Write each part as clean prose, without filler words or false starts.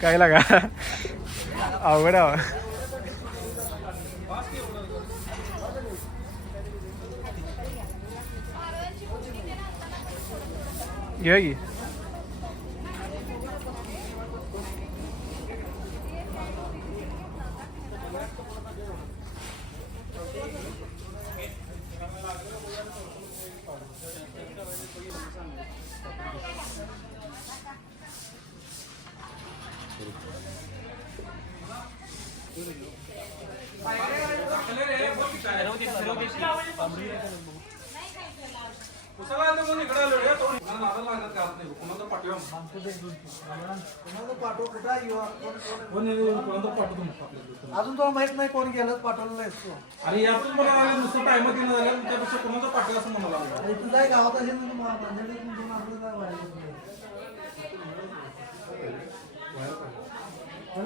काय लागा अवघड घ्या की अजून तुला माहित नाही कोण गेलं पाठवलेलं असतो. अरे यातून मला नुसतं टाइम दिलं झालं त्यापेक्षा कोणाचं पाठवलं असं म्हणाला लागलं. तुझा गावात असेल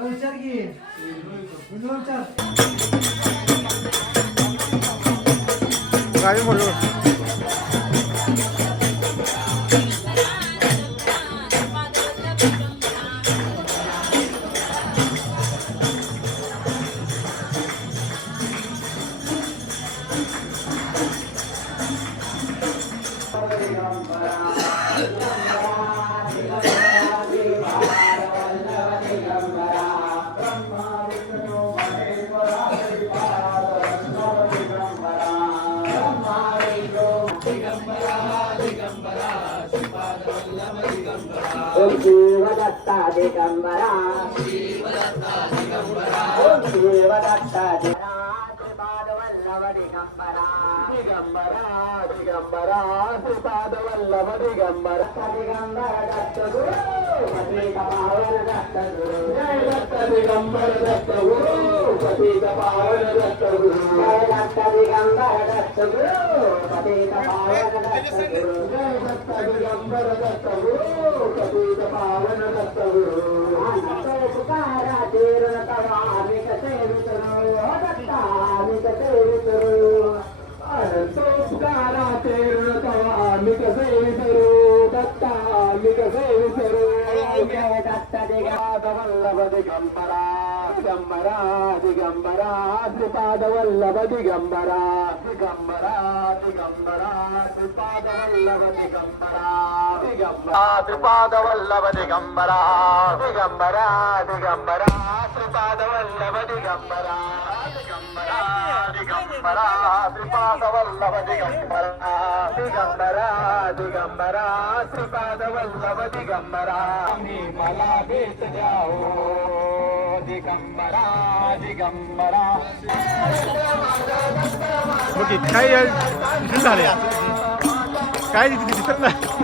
विचार की विचार काय बोललो शिवदत्ता दिगंबरा शिवदत्ता श्रीपादवल्लभ दिगंबरा दिगंबरा दिगंबरा श्रीपादवल्लभ दिगंबरा दिगंबर दत्त गुरु पतित पावन दत्त गुरु जय दत्त दिगंबर दत्त गुरु पतित पावन दत्त गुरु जय दत्त दिगंबर दत्त गुरु पतित पावन दत्त गुरु जय दत्त दिगंबर दत्त गुरु पतित पावन दत्त गुरु अनंत पुकारा तीर्ण तवा आम्ही कसे विसरू दत्ता आम्ही कसे विसरू अनंत पुकारा तीर्ण तवा आम्ही कसे विसरू दत्ता आम्ही कसे विसरू जय दत्त दिगंबरवल्लभ दिगंबरा दिगंबरा दिगंबरा श्रीपादवल्लभ दिगंबरा दिगंबरा दिगंबरा श्रीपादवल्लभ दिगंबरा दिगंबरा श्रीपादवल्लभ दिगंबरा दिगंबरा दिगंबरा श्रीपादवल्लभ दिगंबरा दिगंबरा दिगंबरा श्रीपादवल्लभ दिगंबरा दिगंबरा दिगंबरा श्रीपादवल्लभ दिगंबरा मला भेट जाओ दिगंबरा दिगंबरा काय झाले काय दिसत नाही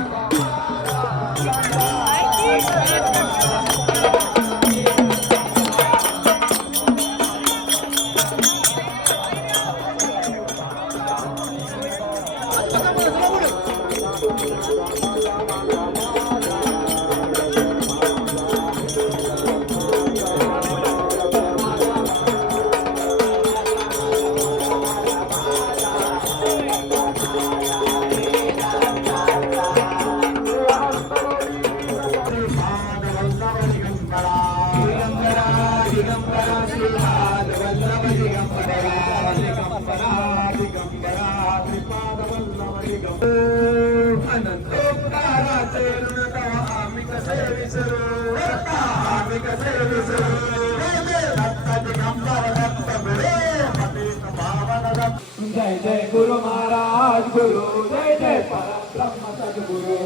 जय जय गुरु महाराज गुरु जय जय परब्रह्म सद्गुरु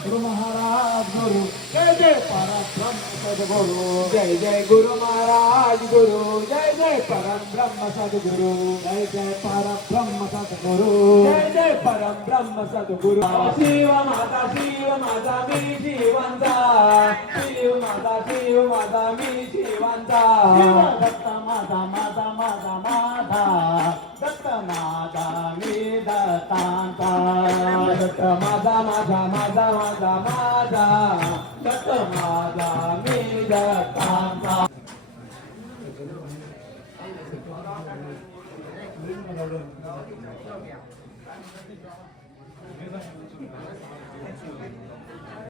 गुरु महाराज गुरु जय जय परब्रह्म सद्गुरु जय जय गुरु महाराज गुरु जय जय परब्रह्म सद्गुरु जय जय परब्रह्म सद्गुरु जय जय परब्रह्म सद्गुरु शिव माता मी जीवंता शिव माता मी जीवंता दत्त माता दत्त माता मी दत्तांता दत्त माझा दत्त माझा मी दत्तांता